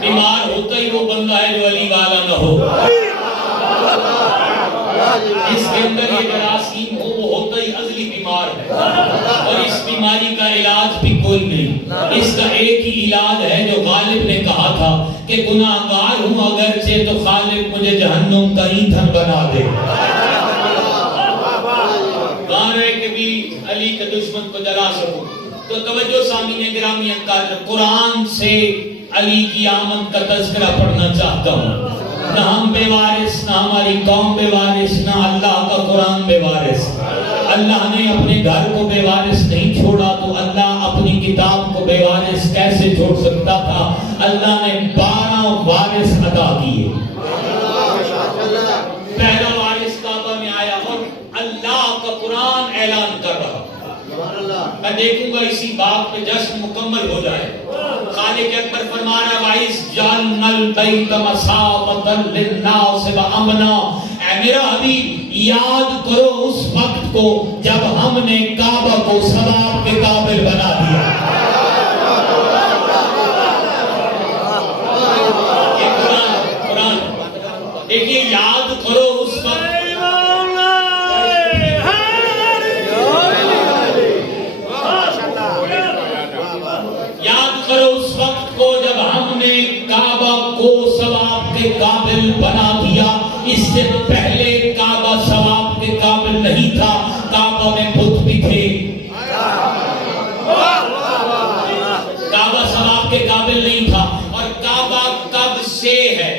بیمار ہوتا ہی وہ بندہ ہے جو علی والا نہ ہو، جس کے اندر یہ جراثیم ہو وہ ہوتا ہی ازلی بیمار ہے، اور اس بیماری کا علاج بھی کوئی نہیں۔ اس کا ایک ہی علاج ہے جو غالب نے کہا تھا کہ گناہگار ہوں اگرچہ تو خالق مجھے جہنم کا ایندھن بنا دے۔ گانے کے بھی علی کے دشمن کو جلا سکوں۔ تو توجہ سامعین گرامی قدر، قرآن سے علی کی آمد کا تذکرہ پڑھنا چاہتا ہوں۔ نہ ہم بے وارث، نہ ہماری قوم بے وارث، نہ اللہ کا قرآن بے وارث۔ اللہ نے اپنے گھر کو بے وارث نہیں چھوڑا تو اللہ اپنی کتاب کو بے وارث کیسے چھوڑ سکتا تھا؟ اللہ نے 12 وارث عطا کیے۔ پہلا وارث کعبہ میں آیا اور اللہ کا قرآن اعلان کر رہا۔ میں دیکھوں گا اسی بات پہ جشن مکمل ہو جائے۔ خالق اکبر فرما رہا وَإِذْ جَعَلْنَا الْبَيْتَ مَثَابَةً لِلنَّاسِ وَأَمْنًا۔ اے میرا حبیب یاد کرو اس وقت کو جب ہم نے کعبہ کو ثواب کے قابل بنا دیا۔ یہ قرآن دیکھیے، یاد کرو اس وقت، یاد کرو اس وقت کو جب ہم نے کعبہ کو ثواب کے قابل بنا دیا۔ اس سے پہلے کعبہ ثواب کے قابل نہیں تھا، کعبہ میں بت بھی تھے، کعبہ ثواب کے قابل نہیں تھا۔ اور کعبہ کب سے ہے؟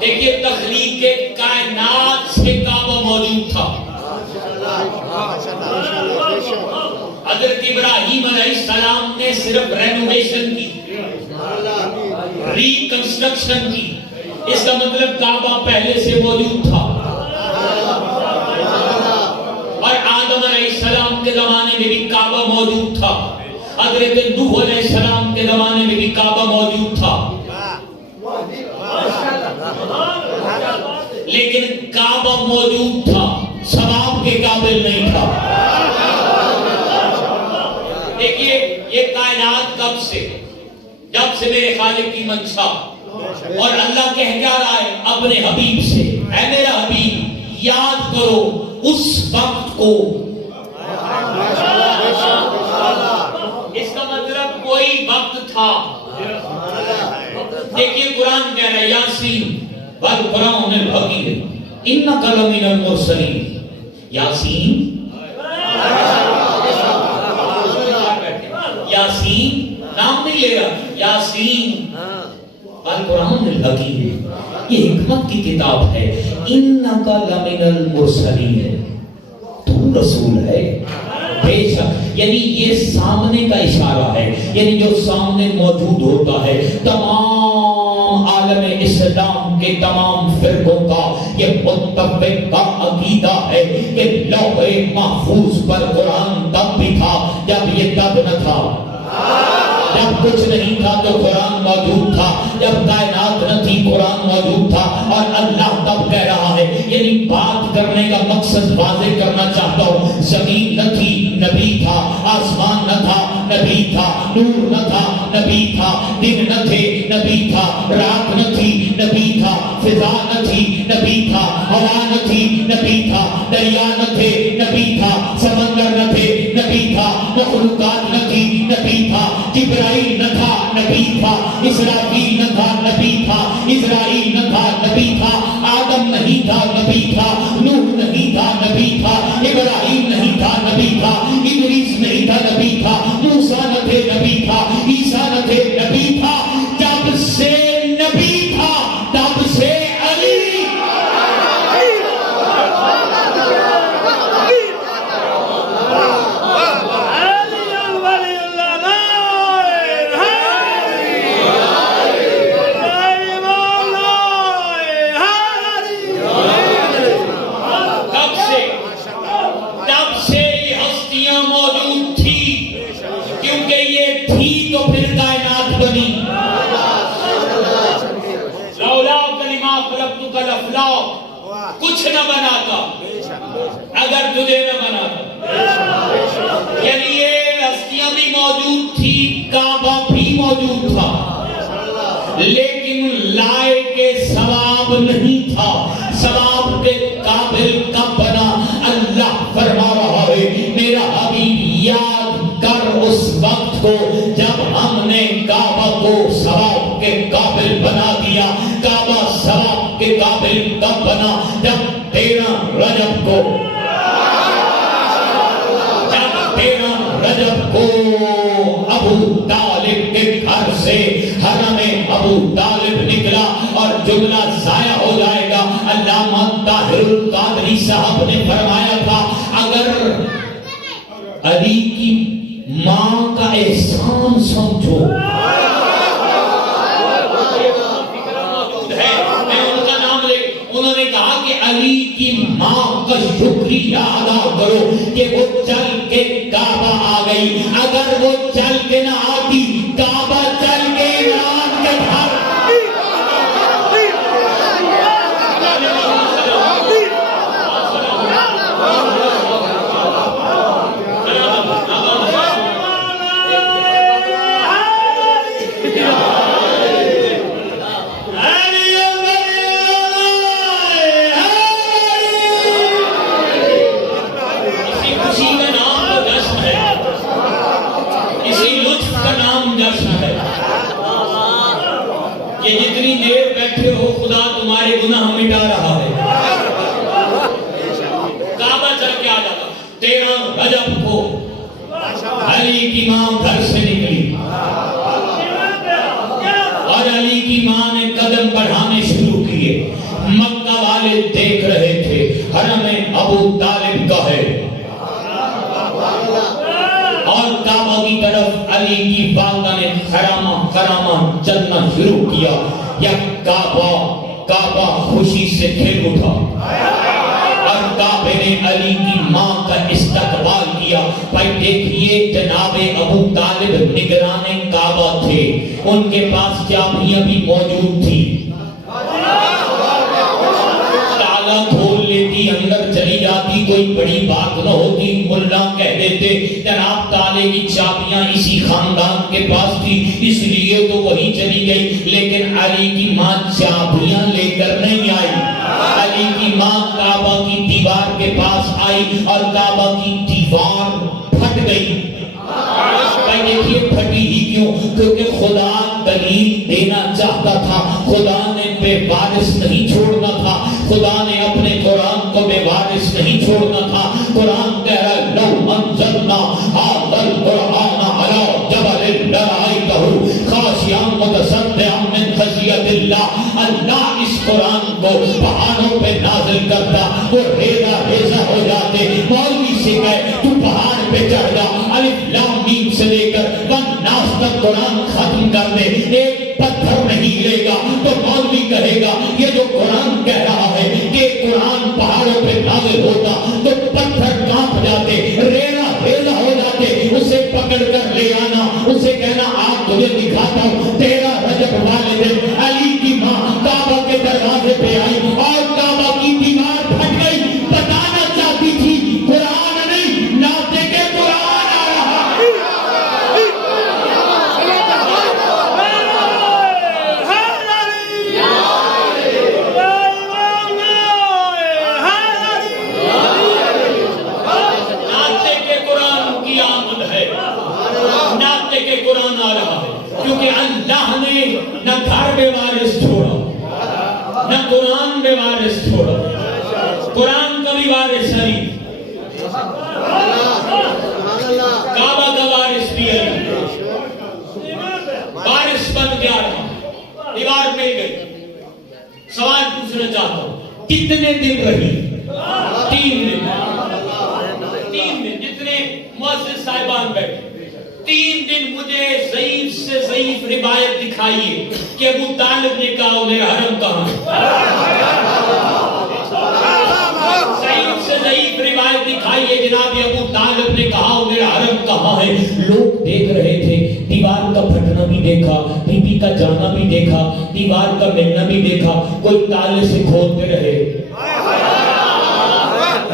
دیکھیے، تخلیق کائنات سے کعبہ موجود تھا۔ حضرت ابراہیم علیہ السلام نے صرف رینوویشن کی، ریکنسٹرکشن کی، اس کا مطلب کعبہ پہلے سے موجود تھا۔ اور آدم علیہ السلام کے زمانے میں بھی کعبہ موجود تھا، حضرت نوح علیہ السلام کے زمانے میں بھی کعبہ موجود تھا، لیکن کعبہ موجود تھا، ثواب کے قابل نہیں تھا۔ دیکھیے، یہ کائنات کب سے؟ جب سے میرے خالق کی منشا، اور اللہ کہہ کیا رہا ہے اپنے حبیب سے، اے میرا حبیب یاد کرو اس وقت کو۔ اس کا مطلب کوئی وقت تھا۔ دیکھیے، قرآن کہہ رہا ہے یاسین والقرآن الحکیم انک لمن المرسلین۔ یاسین، یاسین نام نہیں لے رہا، یاسین القرآن الحکیم، یہ حکمت کی کتاب ہے۔ انک لمن المرسلین، تو رسول ہے بے شک، یعنی یہ سامنے کا اشارہ ہے، یعنی جو سامنے موجود ہوتا ہے۔ تمام عالم اسلام کے تمام فرقوں کا یہ متفق کا عقیدہ ہے کہ لوح محفوظ پر قرآن تب بھی تھا جب یہ تب نہ تھا، جب کچھ نہیں تھا تو قرآن موجود تھا، جب کائنات نہ تھی قرآن موجود تھا۔ اور اللہ تب کہہ رہا ہے، یعنی بات کرنے کا مقصد واضح کرنا چاہتا ہوں، زمین نہ تھی نبی تھا، آسمان نہ تھا نبی تھا، نور نہ تھا نبی تھا، دن نہ تھے نبی تھا، رات نہ تھی نبی تھا، فضا نہ تھی نبی تھا، ہوا نہ تھی نبی تھا، دریا نہ تھے نبی تھا، سمندر نہ تھے نبی تھا، مخلوقات نہ تھی نبی تھا، جبرائیل نہ تھا نبی تھا، اسرافیل نہ تھا نبی تھا، اسرائیل نہ تھا نبی تھا، آدم نہیں تھا نبی تھا، نوح نہیں تھا نبی تھا، ابراہیم نہیں تھا نبی تھا، ادریس نہیں تھا نبی تھا، موسیٰ نہ تھے نبی تھا، عیسیٰ نہ تھے نبی تھا۔ جب سے نبی تھا تب سے علی۔ کچھ نہ بناتا اگر تجھے نہ بناتا، یعنی یہ ہستیاں بھی موجود تھی، کعبہ بھی موجود تھا، تھا ثواب کے قابل کب بنا؟ اللہ فرما رہا ہے میرا حبیب یاد کر اس وقت کو جب ہم نے کعبہ کو ثواب کے قابل بنا دیا۔ کعبہ ثواب کے قابل کب بنا؟ جب 13 رجب کو ابو طالب کے گھر سے حرم ابو طالب نکلا اور جملہ ضائع ہو جائے گا۔ علامہ طاہر القادری صاحب نے فرمایا تھا اگر علی کی ماں کا احسان سمجھو، انہوں نے کہا کہ علی کی ماں کا شکریہ ادا کرو کہ وہ چل کے کعبہ آ گئی۔ اگر وہ چل کے نہ آتی کعبہ چل کے عمران کے گھر کہ جتنی دیر بیٹھے ہو خدا تمہارے گناہ مٹا رہا ہے۔ کعبہ چل کے آ جاتا۔ 13 رجب کو علی کی ماں گھر سے نکلی اور علی کی ماں نے قدم بڑھانے شروع کیے۔ مکہ والے دیکھ رہے تھے حرم ابو طالب کا ہے اور کعبہ کی طرف علی کی والدہ نے خرامہ چلنا شروع کیا۔ یا کعبہ خوشی سے کھل اٹھا اور کعبے نے علی کی ماں کا استقبال کیا۔ بھائی دیکھیے جناب ابو طالب نگران کعبہ تھے، ان کے پاس چابیاں بھی موجود تھی۔ تالا کھول لیتی اندر چلی جاتی، کوئی بڑی بات نہ ہوتی۔ ملا کہہ دیتے جناب تالے کی چابیاں اسی خاندان کے پاس تھی اس لیے تو وہی چلی گئی۔ لیکن علی کی ماں چابیاں لے کر نہیں آئی۔ علی کی ماں کعبہ کی دیوار کے پاس آئی اور کعبہ کی دیوار پھٹ گئی۔ بھائی دیکھیے پھٹی ہی کیوں؟ کیونکہ خدا دلیل دینا چاہتا تھا۔ خدا نے بے وارث نہیں چھوڑنا تھا۔ خدا نے اپنے قرآن کو بے وارث نہیں چھوڑنا تھا۔ قرآن کہہ رہا ہے لو انزلنا هذا القرآن على جبل لرأيته خاشعا متصدعا من خشیت اللہ۔ اللہ اس قرآن کو پہاڑوں پہ نازل کرتا، وہ ریزہ ریزہ ہو جاتے۔ مولوی سے کہے تو پہاڑ پہ چڑھ جا، الف لام میم سے لے کر والناس تک قرآن ختم کر دے، ایک پتھر نہیں لے گا۔ تو مولوی کہے گا یہ جو قرآن کہہ رہا ہے کہ قرآن پہاڑوں پہ نازل ہوتا تو پتھر کانپ جاتے، ریزہ ریزہ ہو جاتے۔ اسے پکڑ کر لے آنا، اسے کہنا آپ تجھے دکھاتا ہوں 13 رجب والے دن علی کی ماں کعبہ کے دروازے پہ آئی اور کعبہ کی دیوار پھٹ گئی۔ بتانا چاہتی تھی قرآن نہیں، ناطق کے قرآن آ رہا ہے۔ ناطق کے قرآن کی آمد ہے، ناطق کے قرآن آ رہا ہے، کیونکہ اللہ نے نہ گھر بے وارث چھوڑا نہ قرآن بے وارث چھوڑا۔ قرآن کا بھی وارث علی، کعبہ کا وارث بھی علی، وارث بن گیا رہا، دیوار مل گئی۔ سوال پوچھنا چاہتا ہوں کتنے دن رہی؟ 3 دن۔ 3 دن جتنے مؤسس صاحبان بیٹھے 3 دن مجھے ضعیف سے ضعیف روایت دکھائیے کہ ابو طالب نے کہا میرا حرم کہاں ہے؟ ضعیف سے ضعیف روایت دکھائیے جناب ابو طالب نے کہا میرا حرم کہاں ہے؟ لوگ دیکھ رہے تھے، دیوار کا پھٹنا بھی دیکھا، بی بی کا جانا بھی دیکھا، دیوار کا ملنا بھی دیکھا، کوئی تالے سے کھولتے رہے،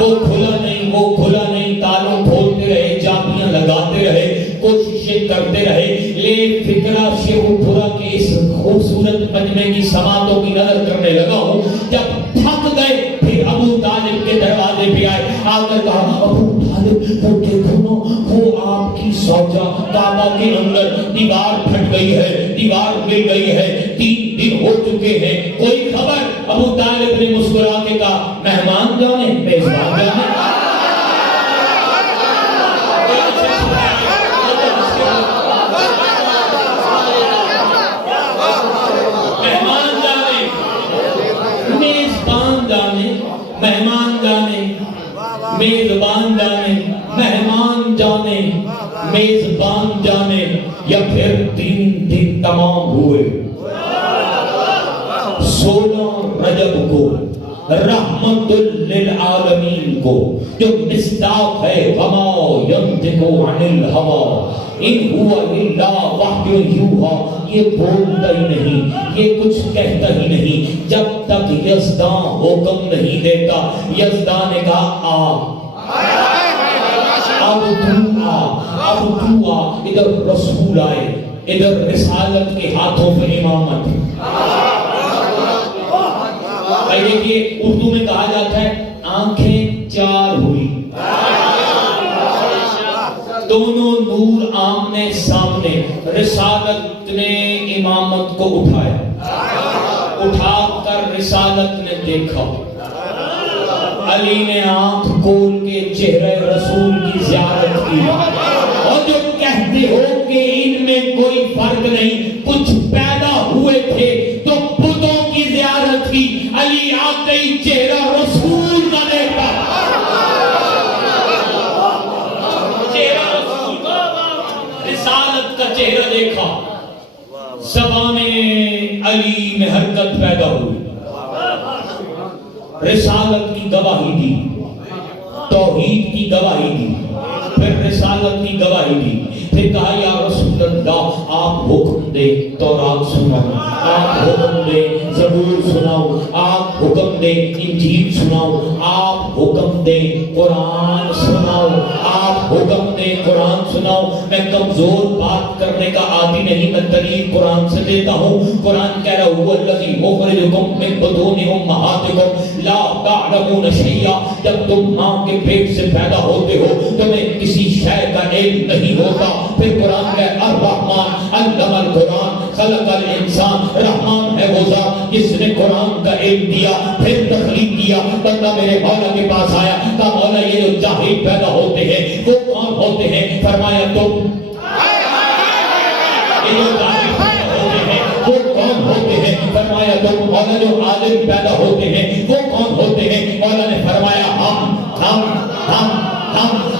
وہ کھلا نہیں، وہ کھلا نہیں، تالوں کھولتے رہے، چابیاں لگاتے رہے، کوششیں کرتے رہے۔ لے فکرہ شیخ پورا کے اس خوبصورت مجمع کی سماعتوں کی نظر کرنے لگا ہوں، جب وہ دیکھو نا وہ آپ کی زوجہ کعبہ کے اندر دیوار پھٹ گئی ہے، دیوار مل گئی ہے، 3 دن ہو چکے ہیں، کوئی خبر؟ ابو طالب نے مسکرا کے کہا مہمان جانے میزبان جانے۔ مہمان جانے میزبان جانے، مہمان جانے میزبان جانے، مہمان جانے میزبان جانے، یا پھر 3 دن تمام ہوئے۔ 16 رجب کو رحمت للعالمین کو جو مصداق ہے وما ینطق عن الہوی ان ہوا الا وحی یوحی، یہ بولتا ہی نہیں، یہ کچھ کہتا ہی نہیں جب تک یزداں حکم نہیں دیتا۔ یزداں نے کہا اب تو آ، ادھر رسول آئے، ادھر رسالت کے ہاتھوں پہ امامت۔ دیکھیے اردو میں کہا جاتا ہے آنکھیں 4 ہوئی، دونوں نور آمنے سامنے، رسالت نے امامت کو اٹھایا، اٹھا کر رسالت نے دیکھا، علی نے آنکھ کھول کے چہرے رسول کی زیارت کی، اور جو کہتے ہو کہ ان میں کوئی فرق نہیں، کچھ پیدا ہوئے تھے تو بتوں کی زیارت کی، علی آتے ہی چہرہ رسول کا دیکھا، چہرہ رسول کا، رسالت کا چہرہ دیکھا، زبان علی میں حرکت پیدا ہوئی، رسالت کی گواہی دی، توحید کی گواہی دی، پھر رسالت کی گواہی دی، پھر کہا یا رسول اللہ آپ حکم دے تورات سناؤ، آپ حکم دے زبور سناؤ، آپ حکم دے انجیل سناؤ، آپ حکم دے قرآن سناؤ، آپ حکم دے قرآن سناؤ۔ میں کمزور بات کرنے کا عادی نہیں، میں دلیل قرآن سے دیتا ہوں۔ قرآن کہہ رہا هو الذی مخرجکم من بطون امہاتکم لا تعلمون شیئا، جب تم ماں کے پیٹ سے پیدا ہوتے ہو تمہیں کسی شے کا علم نہیں ہوتا۔ پھر قرآن کہ الرحمن علم القرآن خلق الانسان، رحمان ہے وہ ذات جس نے قرآن کا علم دیا، پھر تخلیق کیا۔ بندہ میرے مولا کے پاس آیا، کہا مولا یہ جو جاہل پیدا ہوتے ہیں وہ کون ہوتے ہیں؟ فرمایا تم۔ یہ جو جاہل پیدا ہوتے ہیں وہ کون ہوتے ہیں؟ فرمایا تم۔ مولا جو عالم پیدا ہوتے ہیں وہ کون ہوتے ہیں؟ مولا نے فرمایا ہم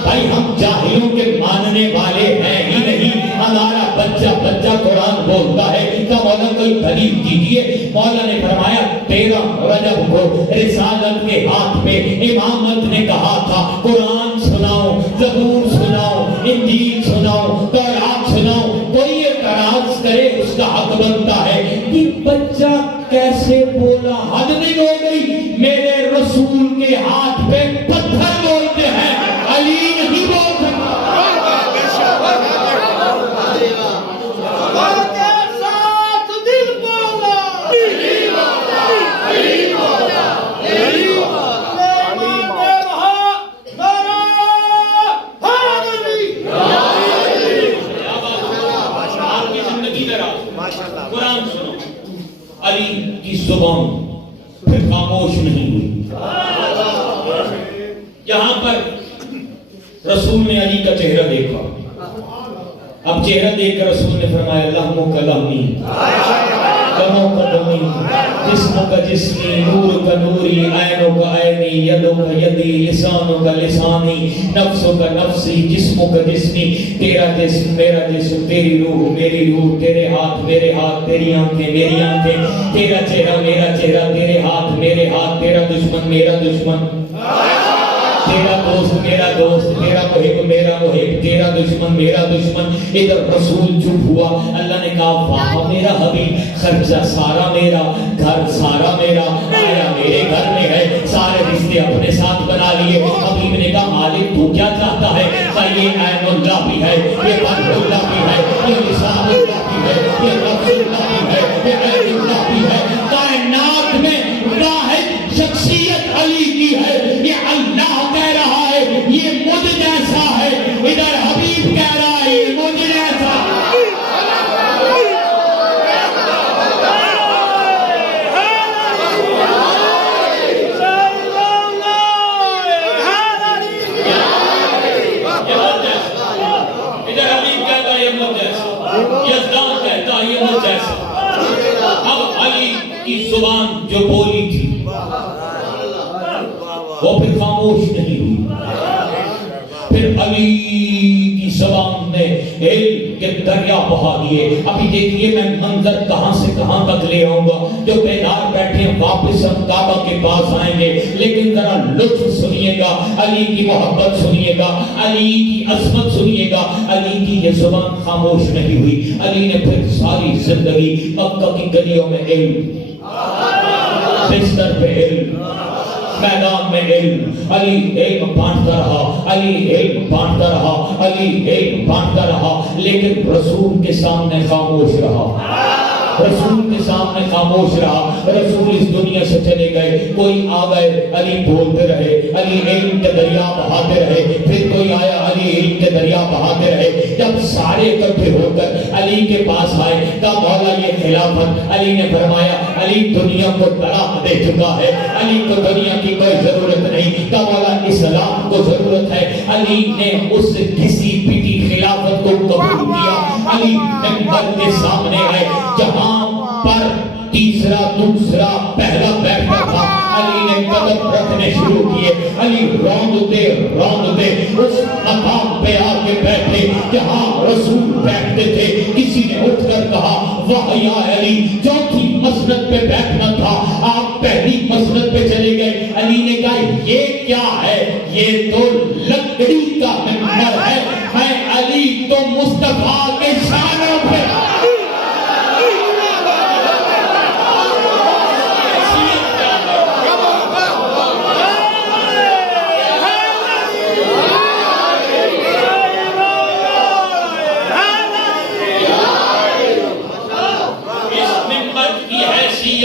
بھائی ہم جاہلوں کے ماننے والے ہیں ہی نہیں، ہمارا بچہ قرآن بولتا ہے، تو مولا کوئی دلیل دیجئے۔ مولا نے فرمایا 13 رجب کو رسالت کے ہاتھ پہ امامت نے کہا تھا قرآن سناؤ، زبور سناؤ، انجیل سناؤ، تورات سناؤ۔ کوئی اعتراض کرے اس کا حق بنتا ہے کہ بچہ کیسے بولا، حد نہیں ہو گئی؟ میرے رسول کے ہاتھ پہ پتھر بولتے ہیں، علی نہیں بول سکتا۔ قرآن سنو، علی کی زبان پھر خاموش نہیں ہوئی۔ یہاں پر رسول نے علی کا چہرہ دیکھا، اب چہرہ دیکھ کر رسول نے فرمایا لہمو کا لہمی، دموں کا دمی، جسموں کا جسمی، نور کا نوری، عینوں کا عینی، یدوں کا یدی، لسانوں کا لسانی، نفسوں کا نفسی، جسموں کا جسمی، تیرا جسم میرا جسم، تیری روح میری روح، تیرے ہاتھ میرے ہاتھ، تیری آنکھیں میری آنکھیں، تیرا چہرہ میرا چہرہ، تیرے ہاتھ میرے ہاتھ، تیرا دشمن میرا دشمن، تیرا دوست میرا دوست، تیرا محب میرا محب، تیرا دشمن میرا دشمن۔ ادھر رسول چپ ہوا، اللہ نے کہا واہ میرا حبیب، خرچہ سارا میرا، گھر سارا میرا، آیا میرے گھر میں ہے، سارے رشتے اپنے ساتھ بنا لیے۔ حبیب نے کہا مالک تو کیا چاہتا ہے؟ یہ عین اللہ بھی ہے، یہ بدر اللہ بھی ہے، یہ لسان اللہ بھی ہے، یہ نفس اللہ بھی ہے، یہ عین اللہ بھی ہے۔ کائنات میں واحد شخصیت علی کی ہے، یہ اللہ کہہ رہا ہے یہ مجھ جیسا ہے۔ یزدان کہتا یہ مجھ جیسا. اب علی کی زبان جو بولی تھی وہ پھر خاموش نہیں ہوئی. پھر علی کی زبان نے علم کے دریا بہا دیے. ابھی دیکھیے میں منظر کہاں سے کہاں تک لے آؤں گا. جو بیدار بیٹھے ہیں واپس ہم کعبہ کے پاس آئیں گے, لیکن ذرا لطف سنیے گا, علی کی محبت سنیے گا, علی کی عظمت سنیے گا. علی کی یہ زبان خاموش نہیں ہوئی. علی نے پھر ساری زندگی مکہ کی گلیوں میں علم, بستر پہ علم, میدان میں علم, علی علم بانٹتا رہا, علی علم بانٹتا رہا, علی علم بانٹتا رہا. لیکن رسول کے سامنے خاموش رہا, رسول کے سامنے خاموش رہا. رسول اس دنیا سے چلے گئے, کوئی آ گئے, علی بولتے رہے, علی علم کے دریا بہاتے رہے. پھر کوئی آیا, علی علم کے دریا بہاتے رہے. جب سارے اکٹھے ہو کر علی کے پاس آئے, کہا مولا یہ خلافت. علی نے فرمایا علی دنیا کو طلاق دے چکا ہے, علی کو دنیا کی کوئی ضرورت نہیں. کہا مولا اسلام کو ضرورت ہے. علی نے اس کسی پیٹی خلافت کو قبول کیا. علی منبر کے سامنے آئے, جہاں پر تیسرا دوسرا پہلا بیٹھا تھا, علی نے قدم رکھنے شروع کیے. علی روندتے اس مقام پہ آ کے بیٹھے جہاں رسول بیٹھتے تھے. کسی نے اٹھ کر کہا واہ یا علی, چوتھی مسند پہ بیٹھنا تھا, آپ پہلی مسند پہ چلے گئے. علی نے کہا یہ کیا ہے, یہ تو لکڑی کا منبر ہے, میں علی تو مصطفیٰ کے شانوں پہ.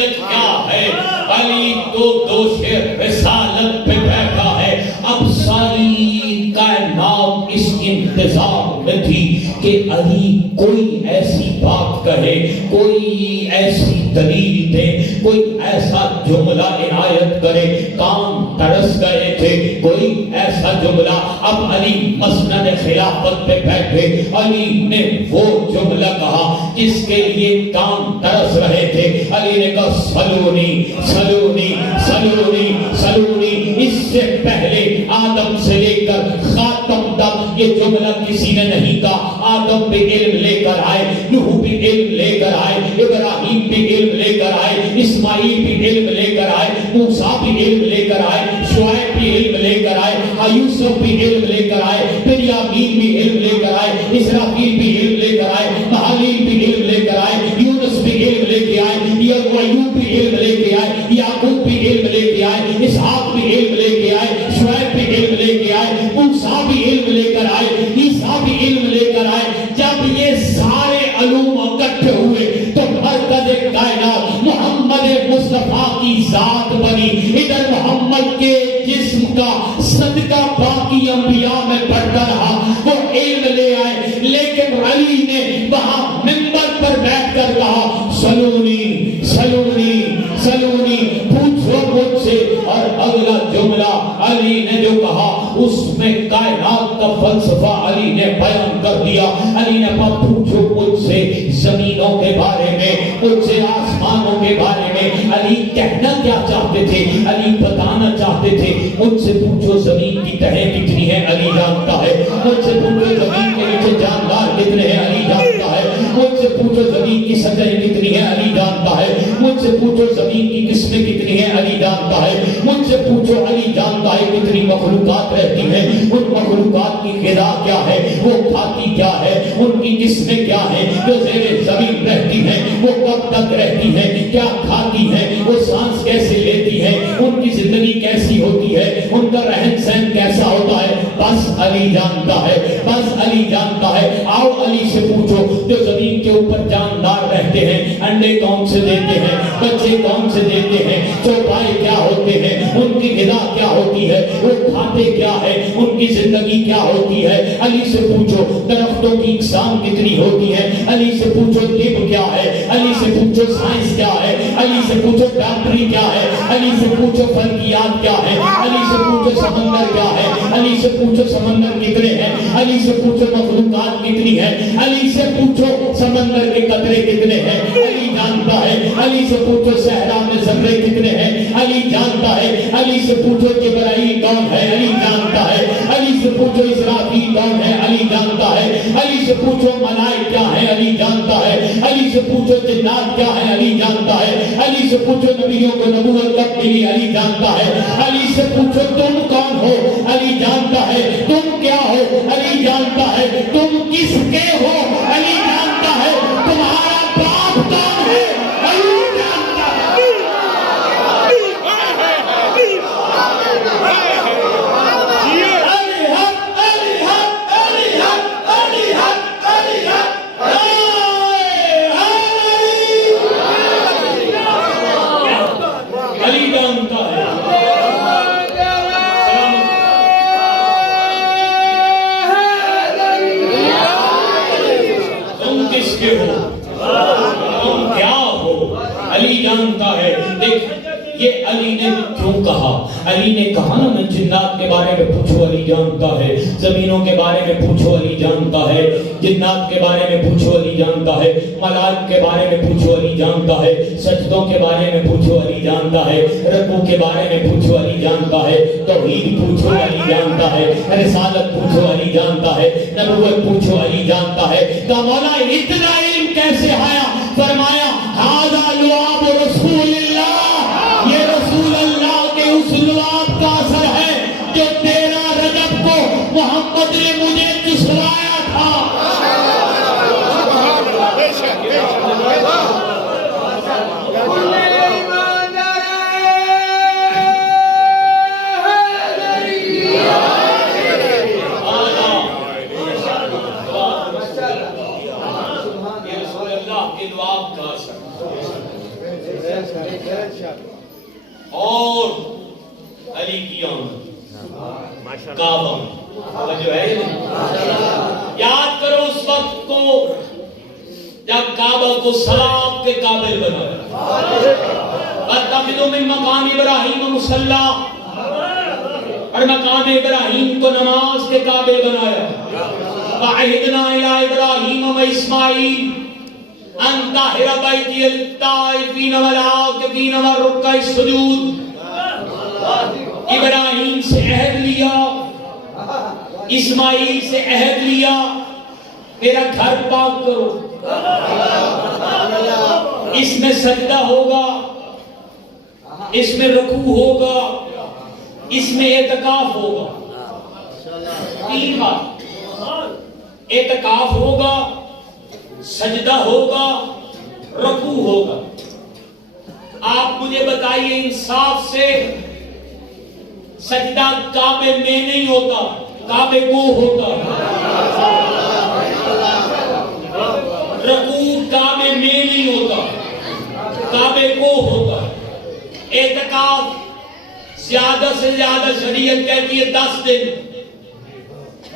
کیا ہے, علی تو دوش رسالت پہ بیٹھا ہے. اب ساری کائنات اس انتظار میں تھی کہ علی کوئی ایسی بات کہے, کوئی ایسی دلیل دے, کوئی ایسا جملہ عنایت کرے. کام ترس گئے تھے, کوئی ایسا جملہ. اب علی مسند خلافت پہ بیٹھے, علی نے وہ جملہ کہا جس کے لیے کام ترس رہے تھے. علی نے کہا سلونی سلونی سلونی سلونی. اس سے پہلے آدم سے لے کر خاتم تک یہ جملہ کسی نے نہیں کہا. آدم بھی علم لے کر آئے, نوح بھی علم لے کر آئے, ابراہیم بھی علم لے کر آئے, اسماعیل بھی علم لے کر آئے, موسیٰ بھی علم لے کر آئے, شعیب بھی علم لے کر آئے, یوسف بھی علم لے کر آئے, بنیامین بھی علم لے کر آئے, اسرافیل بھی علم لے کر آئے, مہالیل بھی علم لے کر آئے, یونس بھی علم لے کے آئے, ایوب بھی علم لے کے آئے, یعقوب بھی علم لے کے آئے, اسحاق بھی علم لے کے آئے, شعیب بھی علم لے کے آئے, موسیٰ بھی علم لے کر آئے, عیسیٰ بھی علم لے کر آئے. جب یہ سارے علوم اکٹھے ہوئے تو مرکز کائنات محمد مصطفیٰ کی ذات بنی. ادھر محمد کے جسم کا صدقہ باقی انبیاء میں بڑھتا رہا, وہ علم لے آئے. لیکن علی نے وہاں منبر پر بیٹھ کر کہا سلونی سلونی سلونی, پوچھو مجھ سے. اور اگلا جملہ علی نے جو کہا اس میں کائنات کا فلسفہ علی نے بیان کر دیا. علی نے کہا پوچھو مجھ سے زمینوں کے بارے میں, مجھ سے آسمانوں کے بارے میں. علی کہنا کیا چاہتے تھے, علی بتانا چاہتے تھے مجھ سے پوچھو زمین کی تہیں کتنی ہے, علی جانتا ہے. مجھ سے پوچھو زمین کے نیچے جاندار کتنے ہیں, علی جانتا ہے. مجھ سے پوچھو زمین کی سطح کتنی ہے, علی جانتا ہے. مجھ سے پوچھو زمین کی قسمیں کتنی ہیں, علی جانتا ہے. مجھ سے پوچھو, علی جانتا ہے کتنی مخلوقات رہتی ہیں, ان مخلوقات کی غذا کیا ہے, وہ کھاتی کیا ہے, ان کی قسمیں کیا ہیں, جو زیر زمین رہتی ہیں وہ کب تک رہتی ہیں, کیا کھاتی ہیں, وہ سانس کیسے لیتی ہیں, ان کی زندگی کیسی ہوتی ہے, ان کا رہن سہن کیسا ہوتا ہے. بس علی جانتا ہے, بس علی جانتا ہے. آؤ علی سے پوچھو جو زمین کے اوپر جاندار رہتے ہیں, انڈے کون سے دیتے ہیں, بچے کون سے دیتے ہیں, چوپائے کیا ہوتے ہیں, ان کی غذا کیا ہوتی ہے, وہ کھاتے کیا ہے, ان کی زندگی کیا ہوتی ہے. علی سے پوچھو درختوں کی اقسام کتنی ہوتی ہے, علی سے پوچھو طب کیا ہے, علی سے پوچھو سائنس کیا ہے, علی سے پوچھو ڈاکٹری کیا ہے, علی سے پوچھو فلکیات کیا ہے, علی سے پوچھو سمندر کیا ہے, علی سے پوچھو سمندر کتنے ہیں, علی سے پوچھو مخلوقات کتنی ہے, علی سے پوچھو ذرے کتنے ہیں علی جانتا ہے. علی سے پوچھو صحرا میں ذرے کتنے ہیں علی جانتا ہے. علی سے پوچھو جبرائیل کون ہے علی جانتا ہے. علی سے پوچھو اسرافیل کون ہے علی جانتا ہے. علی سے پوچھو ملائکہ کیا ہے علی جانتا ہے. علی سے پوچھو جنات کیا ہے علی جانتا ہے. علی سے پوچھو نبیوں کو نبوت کب ملی علی جانتا ہے. علی سے پوچھو تم کون ہو علی جانتا ہے. تم کیا ہو علی جانتا ہے. تم کس کے ہو علی جانتا ہے. تمہارا باپ کون ہے علی جانتا ہے. یہ علی نے کیوں کہا؟ علی نے کہا نا میں جنات کے بارے میں پوچھو علی جانتا ہے. زمینوں کے بارے میں پوچھو علی جانتا ہے. جنات کے بارے میں پوچھو علی جانتا ہے. ملائکہ کے بارے میں پوچھو علی جانتا ہے. سجدوں کے بارے میں پوچھو علی جانتا ہے. رکوع کے بارے میں پوچھو علی جانتا ہے. توحید پوچھو علی جانتا ہے. رسالت پوچھو علی جانتا ہے. نبوت پوچھو علی جانتا ہے. تو مولا اتنا علم کیسے آیا؟ فرمایا ھذا لعاب رسول اللہ. یہ رسول اللہ کے اس لعاب کا اثر ہے جو 13 رجب کو محمد نے مجھے چسوایا تھا. اور علی کی آمد کعبہ جو ہے یاد کرو اس وقت کو جب کعبہ کو ثواب کے قابل بنایا. وَاتَّخِذُوا مِن مَقَامِ إِبْرَاهِيمَ مُصَلًّى اور مقام ابراہیم کو نماز کے قابل بنایا. وَعَهِدْنَا إِلَىٰ إِبْرَاهِيمَ وَإِسْمَاعِيلَ أَن طَهِّرَ بَيْتِيَ لِلطَّائِفِينَ وَالْعَاكِفِينَ وَالرُّكَّعِ السُّجُودِ. ابراہیم سے عہد لیا, اسماعیل سے عہد لیا, میرا گھر پاک کرو, اس میں سجدہ ہوگا, اس میں رکوع ہوگا, اس میں اعتکاف ہوگا. 3 بات, اعتکاف ہوگا, سجدہ ہوگا, رکوع ہوگا. آپ مجھے بتائیے انصاف سے سجدہ کعبے میں نہیں ہوتا, کعبے کو ہوتا. رکوع کعبے میں نہیں ہوتا, کعبے کو ہوتا. اعتکاف زیادہ سے زیادہ شریعت کہتی ہے 10 دن,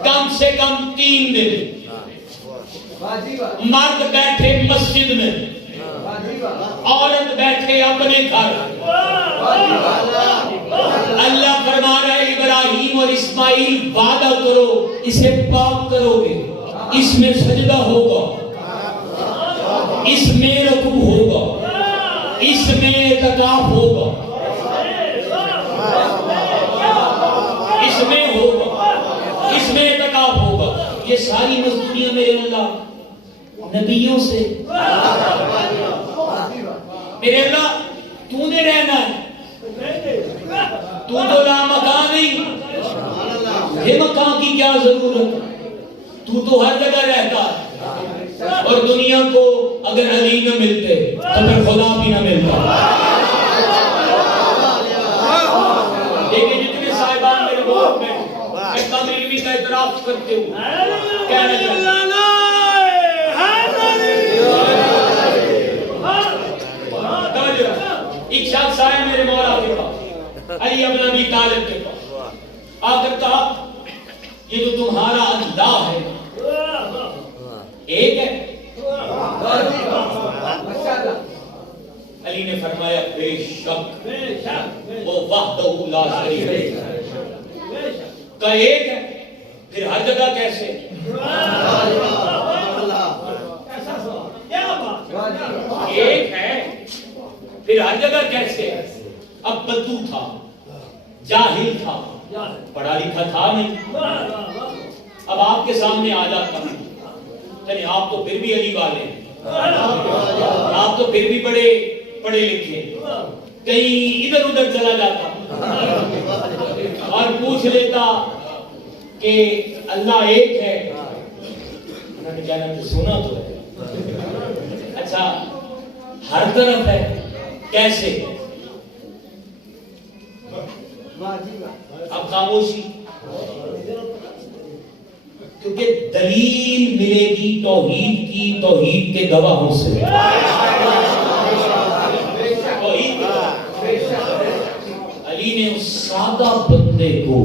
کم سے کم 3 دن. مرد بیٹھے مسجد میں, عورت بیٹھے اپنے گھر. اللہ فرما رہا ہے ابراہیم اور اسماعیل وعدہ کرو, اسے پاک کرو گے, اس میں سجدہ ہوگا, اس میں رکوع ہوگا, اس میں اعتکاف ہوگا, اس میں ہوگا, اس میں اعتکاف ہوگا. یہ ساری مزدوریاں میرے اللہ نبیوں سے. میرے اللہ تو نے رہنا ہے, تو لامکان نہیں, یہ مکان کی کیا ضرورت, تو ہر جگہ رہتا ہے. اور دنیا کو اگر علی نہ ملتے تو پھر خدا بھی نہ ملتا. لیکن جتنے صاحبان میرے بہت میں کم علمی کا اعتراف کرتے ہوں کہنا چاہتا ہوں ایک شخص آئے میرے مولا کے پاس, علی ابن ابی طالب کے پاس, آ کر کہا یہ جو تمہارا اللہ ہے ایک ہے؟ علی نے فرمایا بے شک وہ وحدہ لا شریک کا ایک ہے, پھر ہر جگہ کیسے؟ ایک ہے پھر ہر جگہ کیسے؟ اب بدو تھا، جاہل تھا، پڑھا لکھا تھا نہیں، اب آپ کے سامنے آ جاتا ہوں، چلے آپ تو پھر بھی علی والے ہیں، آپ تو پھر بھی بڑے پڑھے لکھے، کہیں ادھر ادھر چلا جاتا اور پوچھ لیتا کہ اللہ ایک ہے، انہوں نے کہنا تو سنا تو ہے، اچھا ہر طرف ہے کیسے؟ اب خاموشی، کیونکہ دلیل ملے گی توحید کی، توحید کے گواہوں سے، علی نے اس سادہ بندے کو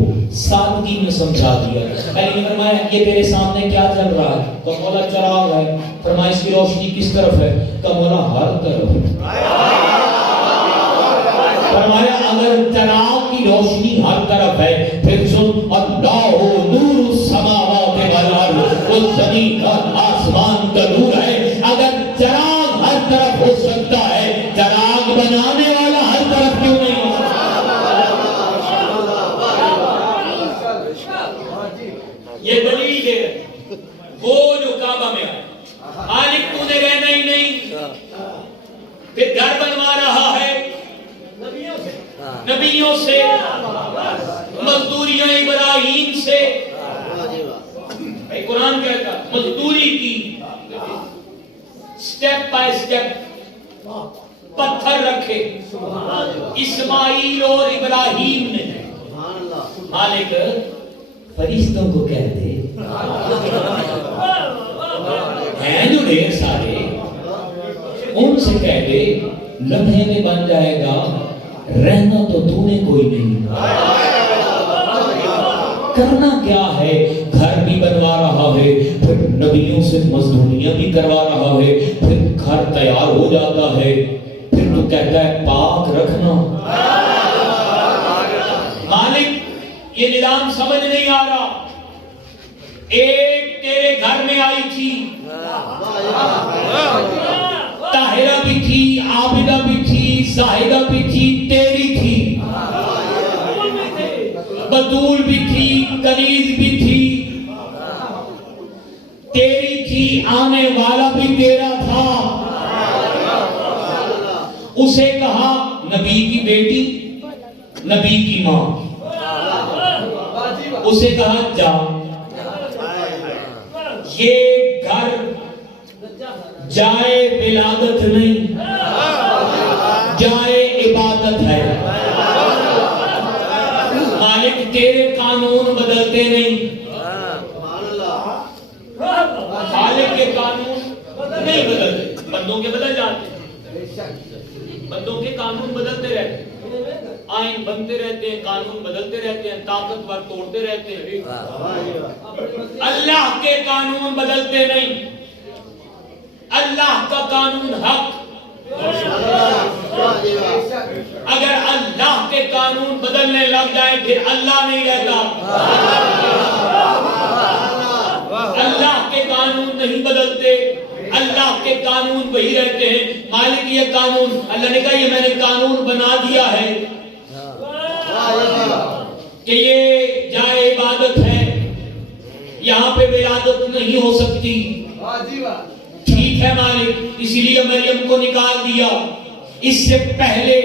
سادگی میں سمجھا دیا۔ علی نے فرمایا یہ تیرے سامنے کیا چل رہا ہے؟ تو مولا چراغ ہے۔ فرمایا اس کی روشنی کس طرف ہے؟ تو مولا ہر طرف۔ فرمایا اگر چراغ کی روشنی ہر طرف ہے پھر سن اللہ نور السماوات والارض، وہ زمین اور آسمان کا نور ہے۔ اگر چراغ ہر طرف ہو سکتا ہے، چراغ بنانے والا ہر طرف کیوں نہیں ہو؟ یہ دلیل ہے وہ جو کعبہ میں آئے، مالک تو نے رہنا ہی نہیں، پھر گھر بنوا رہا ہے نبیوں سے، مزدوریاں ابراہیم سے، قرآن کہتا مزدوری کی، سٹیپ بائی سٹیپ پتھر رکھے اسماعیل اور ابراہیم نے۔ مالک فرشتوں کو کہہ دے، ہیں جو ڈھیر سارے، ان سے کہہ دے لمحے میں بن جائے گا، رہنا تو تو نے کوئی نہیں، کرنا کیا ہے؟ گھر بھی بنوا رہا ہے، پھر نبیوں سے مزدوریاں بھی کروا رہا ہے، پھر گھر تیار ہو جاتا ہے، پھر تو کہتا ہے پاک رکھنا۔ مالک یہ نظام سمجھ نہیں آ رہا، ایک تیرے گھر میں آئی تھی، طاہرہ بھی تھی، عابدہ بھی تھی، زاہدہ بھی تھی، تیری تھی، بطول بھی تھی، کنیز بھی تھی، تیری تھی، آنے والا بھی تیرا تھا۔ اسے کہا نبی کی بیٹی، نبی کی ماں، اسے کہا جا، یہ گھر جائے ولادت نہیں، جائے عبادت ہے۔ مالک تیرے قانون بدلتے نہیں، خالق کے قانون نہیں بدلتے، بندوں کے بدل جاتے، بندوں کے قانون بدلتے رہتے، آئین بنتے رہتے ہیں، قانون بدلتے رہتے ہیں، طاقتور توڑتے رہتے ہیں، اللہ کے قانون بدلتے نہیں، اللہ کا قانون حق۔ اگر اللہ کے قانون بدلنے لگ جائے پھر اللہ نہیں رہتا، اللہ کے قانون نہیں بدلتے، اللہ کے قانون وہی رہتے ہیں۔ مالک یہ قانون، اللہ نے کہا یہ میں نے قانون بنا دیا ہے کہ یہ جائے عبادت ہے، یہاں پہ ولادت نہیں ہو سکتی۔ ٹھیک ہے مالک، اسی لیے مریم کو نکال دیا۔ اس سے پہلے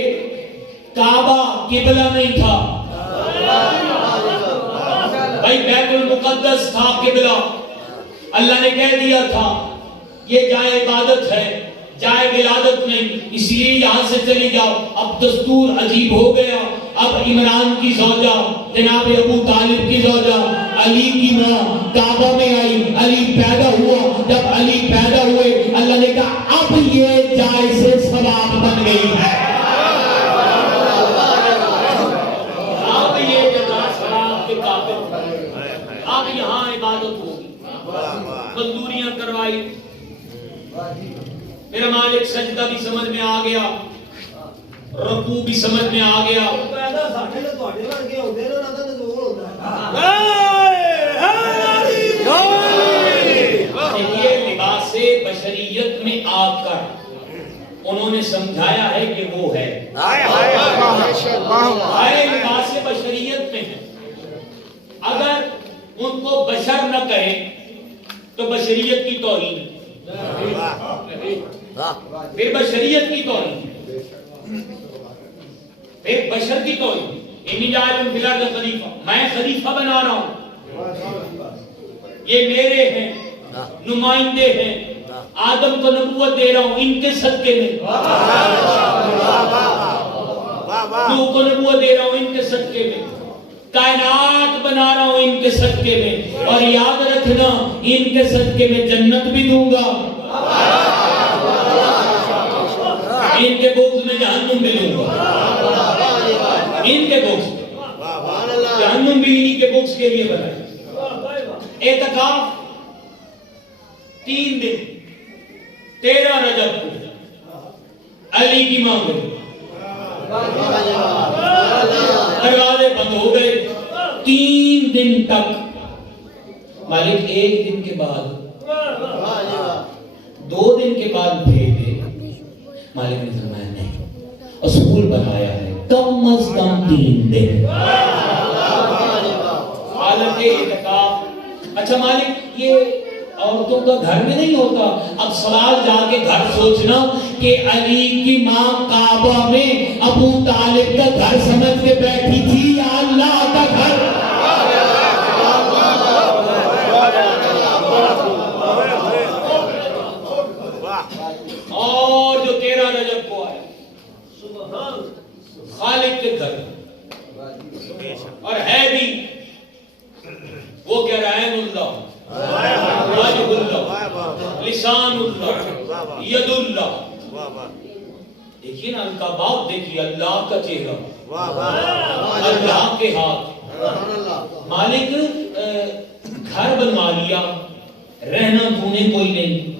کعبہ قبلہ نہیں تھا بھائی، بیت المقدس تھا قبلہ۔ اللہ نے کہہ دیا تھا یہ جائے عبادت ہے، جائے ولادت نہیں، اس لیے یہاں سے چلی جاؤ۔ اب دستور عجیب ہو گیا، اب عمران کی زوجہ، جناب ابو طالب کی زوجہ، علی کی ماں کعبہ میں آئی، علی پیدا ہوا۔ جب علی پیدا ہوئے اللہ نے کہا اب یہ جائے سے ثواب بن گئی ہے، اب یہ جگہ ثواب کے قابل ہے، اب یہاں عبادت ہوگی۔ مزدوریاں کروائی، میرا مالک سجدہ بھی سمجھ میں آ گیا، رکوع بھی سمجھ میں آ گیا۔ یہ لباس بشریت میں آ کر انہوں نے سمجھایا ہے کہ وہ ہے لباس بشریت میں ہے. اگر ان کو بشر نہ کہیں تو بشریت کی توہین پھر بشریت کی توہین پھر بشر کی توہین. انی جاعل فی الارض خلیفہ، میں خلیفہ بنا رہا ہوں، یہ میرے ہیں، نمائندے ہیں، آدم کو نبوت دے رہا ہوں ان کے صدقے میں، نوح کو نبوت دے رہا ہوں ان کے صدقے میں، کائنات بنا رہا ہوں ان کے صدقے میں، اور یاد رکھنا ان کے صدقے میں جنت بھی دوں گا، ان کے بغض میں جہنم بھی دوں گا. ان کے بغض جہنم بھی انہی کے بغض کے لیے بنائے. اعتکاف 3 دن 13 رجب کو علی کی ماں گئی، دروازے بند ہو گئے 3 دن تک. مالک 1 دن کے بعد 2 دن کے بعد بھیجے. مالک نے فرمایا نہیں، اصول بنایا ہے کم از کم 3 دن حالت اعتکاف. اچھا مالک یہ عورتوں کا گھر میں نہیں ہوتا. اب سوال جا کے گھر سوچنا کہ علی کی ماں کعبہ میں ابو طالب کا گھر سمجھ کے بیٹھی تھی یا اللہ کا گھر؟ اور جو 13 رجب کو آئے خالق کے گھر اور ہے بھی وہ کہہ رہا ہے اللہ، واجب اللہ، لسان اللہ، ید اللہ. دیکھیے نا ان کا باپ، دیکھیے اللہ کا چہرہ، اللہ کے ہاتھ. مالک گھر بنوا لیا، رہنا دھونے کوئی نہیں.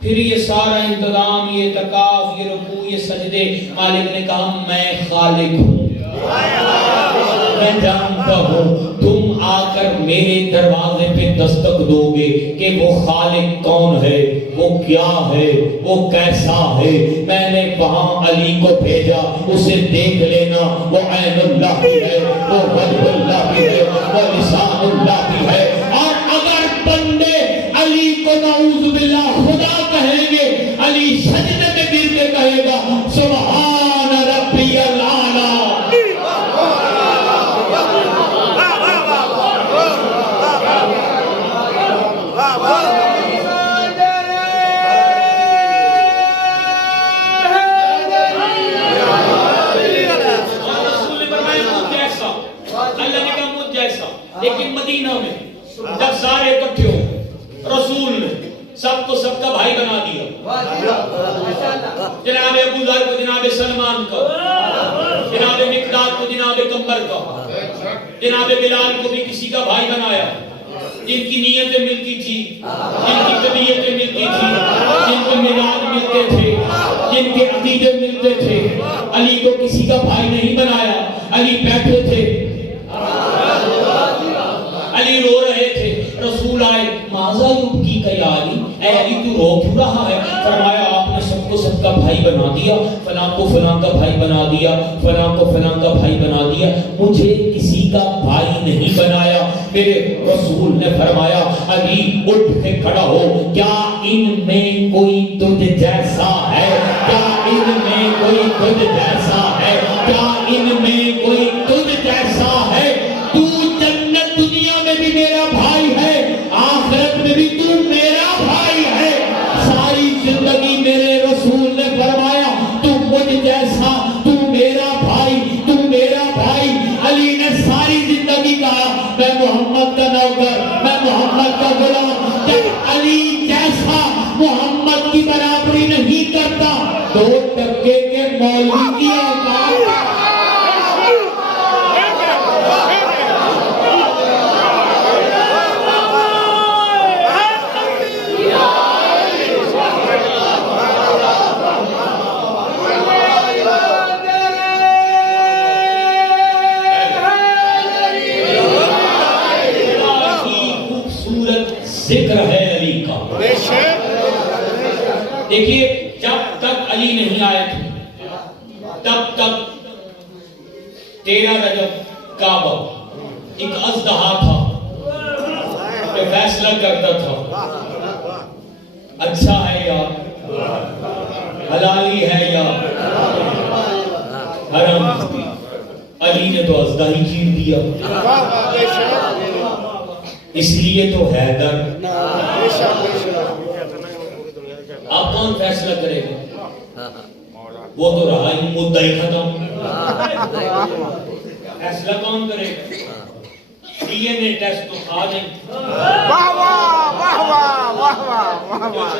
پھر یہ سارا انتظام، یہ اعتکاف، یہ رکوع، یہ سجدے. مالک نے کہا میں خالق ہوں، میں جانتا ہوں تم آ کر میرے دروازے پہ دستک دو گے کہ وہ خالق کون ہے، وہ کیا ہے، وہ کیسا ہے. میں نے وہاں علی کو بھیجا، اسے دیکھ لینا. وہ عین اللہ بھی ہے، وہ وجہ اللہ بھی ہے، وہ لسان اللہ بھی ہے. اور اگر بندے علی کو نعوذ باللہ خدا کہیں گے، علی سجدے میں گر کے کہے گا سبحان ربی العالی. اللہ نے کہا مجھ جیسا. لیکن مدینہ میں جب سارے اکٹھے ہو، رسول نے سب کو سب کا بھائی بنا دیا. جناب ابو ذر کو جناب سلمان کا، جناب مقداد کو جناب کمبر کا، جناب بلال کو بھی کسی کا بھائی بنایا. جن کی نیتیں ملتی تھی، جن کی طبیعتیں ملتی تھی، جن کے مزاج ملتے تھے، جن کے عقیدے ملتے تھے، علی کو کسی کا بھائی نہیں بنایا. علی بیٹھے تھے، علی رو رہے تھے. رسول آئے، ماذا یبکی کا یا علی، اے علی تو رو کیوں رہا ہے؟ فرمایا آپ نے سب کو سب کا بھائی بنا دیا، فلاں کو فلاں کا بھائی بنا دیا، فلاں کو فلاں کا بھائی بنا دیا، مجھے کسی کا بھائی نہیں بنایا. میرے رسول نے فرمایا علی اٹھ کے کھڑا ہو، کیا ان میں کوئی تجھ جیسا ہے؟ کیا ان میں کوئی تجھ جیسا ہے؟ کیا ان میں کوئی تجھ جیسا ہے؟ تو جنت دنیا میں بھی میرا بھائی ہے، آخرت میں بھی تو میرا بھائی ہے. ساری زندگی میرے رسول نے فرمایا تو مجھ جیسا، تو میرا بھائی، تو میرا بھائی. علی نے ساری زندگی کہا میں محمد کا نوکر، میں محمد کا غلام. جب علی جیسا محمد کی برابری نہیں کرتا، 2% کے مولوی کی اوقات. ذکر ہے علی کا. دیکھیے جب تک علی نہیں آئے تھے تب تک 13 رجب کعبہ ایک اژدہا تھا کہ فیصلہ کرتا تھا اچھا ہے یا حلالی ہے یا حرام. علی نے تو اژدہا ہی چیر دیا, اس لیے تو حیدر. اب کون فیصلہ کرے گا؟ وہ تو رہا ہی مدعی ختم. فیصلہ کون کرے گا؟ ڈی این اے ٹیسٹ تو تھا نہیں.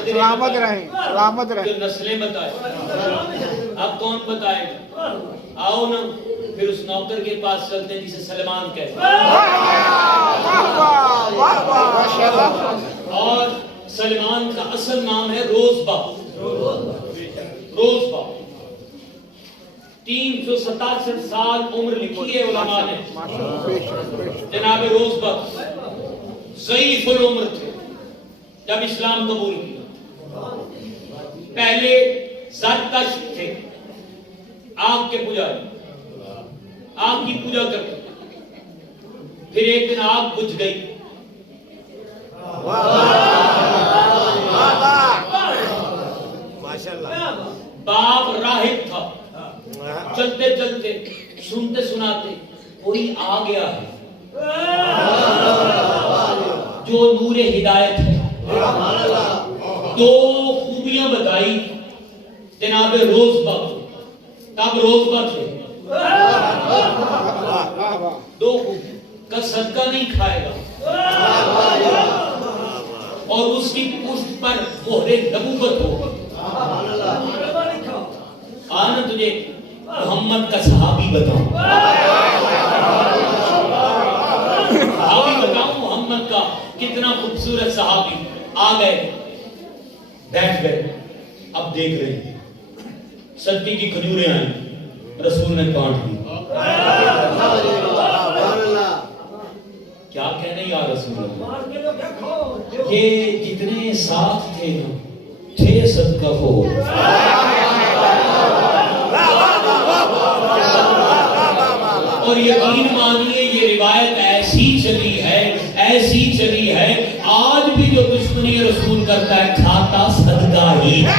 سلامت رہیں, سلامت رہیں. جو نسلیں بتائے اب کون بتائے گا؟ آؤ نا پھر اس نوکر کے پاس چلتے ہیں جسے سلمان کہتے ہیں. اور سلمان کا اصل نام ہے روزبہ. روزبہ 367 سال عمر لکھی ہے علماء نے. جناب روزبہ ضعیف العمر تھے جب اسلام قبول کیا. پہلے زرتشت تھے, آگ کے پجاری, آگ کی پوجا کرتے. پھر ایک دن آگ بجھ گئی. باپ راہب تھا. چلتے چلتے سنتے سناتے کوئی آ گیا ہے جو نور ہدایت ہے. دو خوبیاں بتائی جناب روزبہ. تب روزبہ تھے. دو خوبیاں کا صدقہ نہیں کھائے گا اور اس کی پشت پر مہر نبوت ہو. آنا تجھے محمد کا صحابی بتاؤں, صحابی بتاؤں محمد کا. کتنا خوبصورت صحابی. آ گئے, بیٹھ گئے. اب دیکھ رہے ہیں صدقے کی کھجوریں آئیں, رسول نے کاٹ دی. کیا کہنے یا رسول اللہ, یہ جتنے ساتھ تھے نا تھے صدقہ ہو. اور یقین مانیے یہ روایت ایسی چلی ہے, ایسی چلی ہے, آج بھی جو دشمنی رسول کرتا ہے کھاتا صدقہ ہی ہے.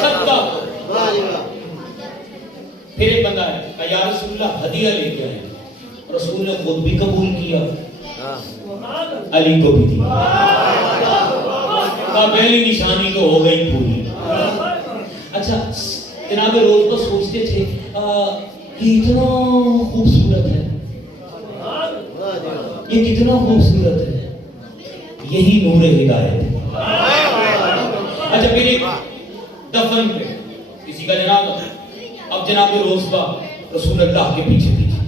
صدقہ. پھر ایک بندہ ہے کہ یا رسول اللہ ہدیہ لے کے آئے. رسول نے خود بھی قبول کیا, علی کو بھی دیا. پہلی نشانی تو ہو گئی پوری. اچھا جناب روزبہ سوچتے تھے یہ اتنا خوبصورت ہے, یہ کتنا خوبصورت ہے, یہی نور ہدایت ہے. اچھا پھر ایک دفن پہ کسی کا جناب. اب جناب روزبہ رسول اللہ کے پیچھے پیچھے,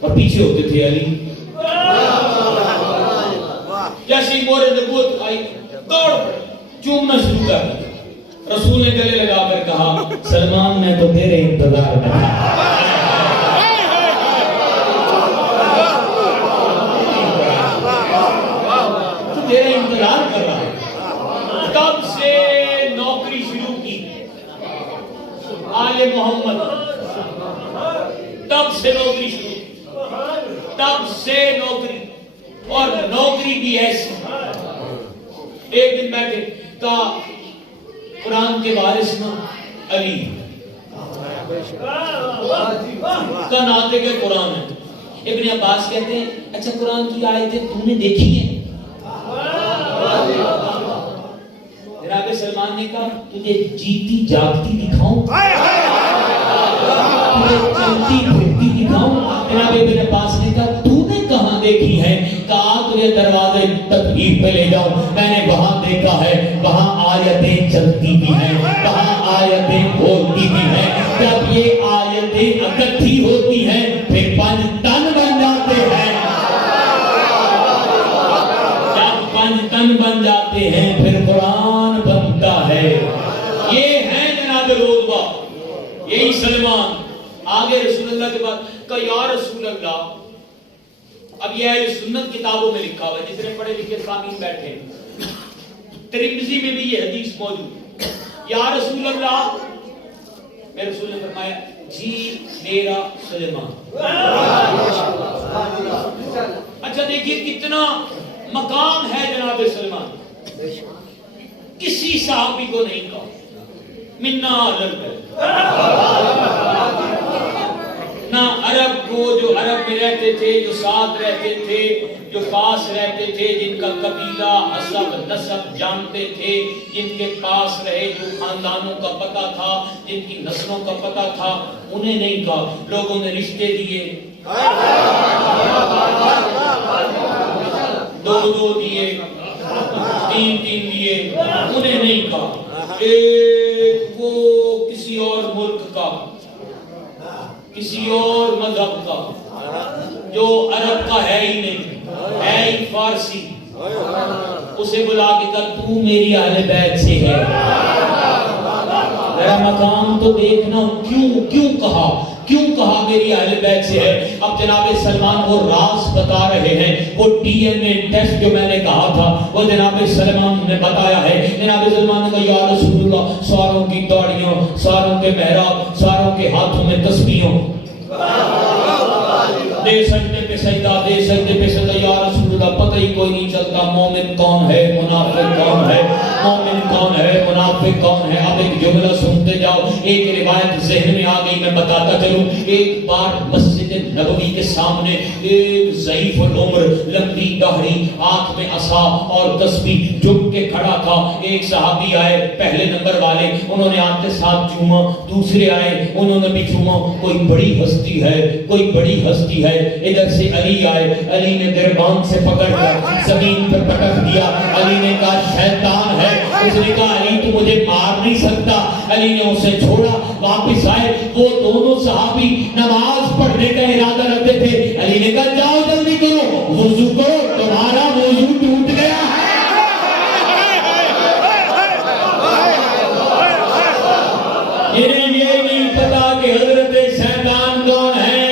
اور پیچھے ہوتے تھے علی. جیسی مہر نبوت آئی دوڑ چومنا شروع کر دیا. رسول نے گلے لگا کر کہا سلمان میں تو تیرے انتظار میں تھا. تو تیرے انتظار کر رہا ہے. تب سے نوکری شروع کی آل محمد. تب سے نوکری شروع کی, تب سے نوکری. اور نوکری بھی ایسی. ایک دن بیٹھے کہا قرآن کے وارث نا علی کا ناطق کے قرآن ہے. ابن عباس کہتے ہیں اچھا قرآن کی آیتیں تم نے دیکھی ہیں؟ جناب سلمان نے کہا تجھے جیتی جاگتی دکھاؤں, تجھے چلتی پھرتی دکھاؤں. جناب ابن عباس نے کہا تو نے کہاں دیکھی ہے؟ کہا تجھے دروازے تکبیر پہ لے جاؤں, میں نے وہاں دیکھا ہے, وہاں آیتیں چلتی بھی ہیں, وہاں آیتیں بولتی بھی ہیں. جب یہ آیتیں اکٹھی ہوتی ہیں پھر 5 ٹن بن جاتے ہیں. جب 5 ٹن بن جاتے ہیں پھر قرآن بنتا ہے. یہ ہے جناب روزبہ, یہی سلمان. آگے رسول اللہ کے بعد کہا یا رسول اللہ. اب یہ اہل سنت کتابوں میں لکھا ہوا ہے, جس نے پڑھے لکھے سامعین بیٹھے ہیں. ترمذی میں بھی یہ حدیث موجود ہے. یا رسول اللہ، میرے رسول نے فرمایا جی میرا سلیمان. اچھا دیکھیے کتنا مقام ہے جناب سلیمان. کسی صحابی کو نہیں کہا منا نہ عرب کو، جو عرب میں رہتے تھے، جو ساتھ رہتے تھے، جو پاس رہتے تھے، جن کا قبیلہ حسب نسب جانتے تھے، جن کے پاس رہے، جو خاندانوں کا پتہ تھا، جن کی نسلوں کا پتہ تھا، انہیں نہیں کہا. لوگوں نے رشتے دیے، دو دیے، تین دیے، انہیں نہیں کہا. ایک وہ کسی اور ملک کا، کسی اور مذہب کا، جو عرب کا ہے ہی نہیں، ہے ہی فارسی، اسے بلا کے کہا تو میری اہل بیت سے ہے. میرا مقام تو دیکھنا. کیوں کہا میری اہل بیت سے ہے. اب جناب سلمان وہ راز بتا رہے ہیں، وہ ڈی این اے ٹیسٹ جو میں نے کہا تھا وہ جناب سلمان نے بتایا ہے. جناب سلمان نے کہا یا رسول اللہ، ساروں کی داڑیاں، ساروں کے محراب، ساروں کے ہاتھوں میں تسبیحوں، دے سجدے پہ سجدہ، دے سجدے پہ سجدہ. یا رسول اللہ پتہ ہی کوئی نہیں چلتا مومن کون ہے، منافق کون ہے، مومن کون ہے، منافق کون ہے. اب ایک جملہ سنتے جاؤ. ایک روایت ذہن میں آ گئی، میں بتاتا چلوں. ایک بار مسجد نبوی کے سامنے ایک ضعیف العمر، لمبی داڑھی، آنکھ میں عصا اور تسبیح، جھک کے کھڑا تھا. ایک صحابی آئے پہلے نمبر والے، انہوں نے آتے ساتھ چوما. دوسرے آئے، انہوں نے بھی چوما. کوئی بڑی ہستی ہے، کوئی بڑی ہستی ہے. ادھر سے علی آئے، علی نے گربان سے پکڑ کر زمین پر پٹک دیا. علی نے کہا شیطان ہے. اس نے کہا علی تو مجھے مار نہیں سکتا. علی نے اسے چھوڑا. واپس آئے، وہ دونوں صحابی نماز پڑھنے کا ارادہ رکھتے تھے. علی نے کہا جاؤ جلدی کرو، وضو کرو، تمہارا وضو ٹوٹ گیا ہے. انہیں یہ نہیں پتا کہ حضرت شیطان کون ہے.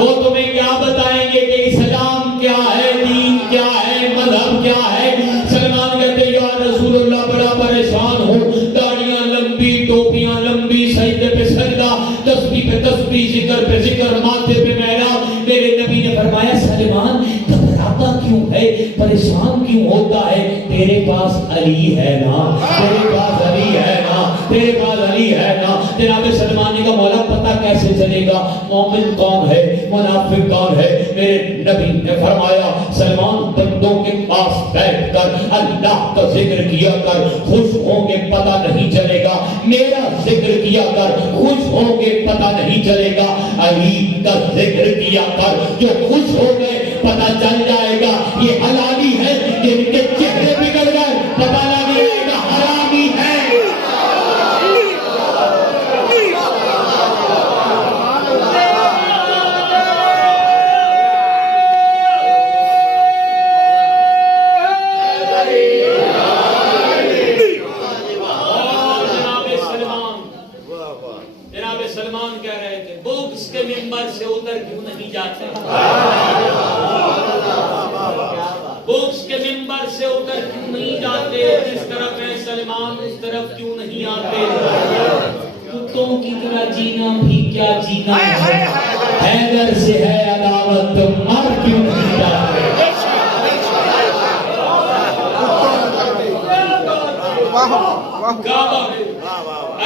وہ تمہیں کیا بتائیں گے کہ اسلام کیا ہے، دین کیا ہے، مذہب کیا ہے. سلمان کہتے یا رسول اللہ بڑا پریشان ہوں، داڑیاں لمبی، ٹوپیاں لمبی، سجدے پہ سجدہ، تسبیح پہ تسبیح، ذکر پہ ذکر، ماتھے پہ محراب. میرے نبی نے فرمایا سلمان گھبراتا کیوں ہے، پریشان کیوں ہوتا ہے؟ تیرے پاس علی ہے نا، تیرے پاس علی ہے نا، تیرے پاس علی ہے نا. جناب سلمان نے کہا مولا پتہ کیسے چلے گا مومن کون ہے، منافق کون ہے؟ میرے نبی نے فرمایا سلمان بندوں کے پاس بیٹھ کر اللہ کا ذکر کیا کر، خوش ہوں گے پتہ نہیں چلے گا. میرا ذکر کیا کر، خوش ہوں گے پتہ نہیں چلے گا. علی کا ذکر کیا کر، جو خوش ہو گئے پتہ چل جائے گا یہ حلالی ہے. جن کے چہرے بگڑ گئے پتہ لگے گا حرامی ہے. سلمان کہہ رہے تھے بکس کے منبر سے اتر کیوں نہیں جاتے، بکس کے منبر سے اتر کیوں نہیں جاتے، جس طرف ہے سلمان اس طرف کیوں نہیں آتے. کتوں کی طرح جینا بھی کیا جینا ہے، حیدر سے ہے عداوت تو مر کیوں نہیں جاتے. کعبہ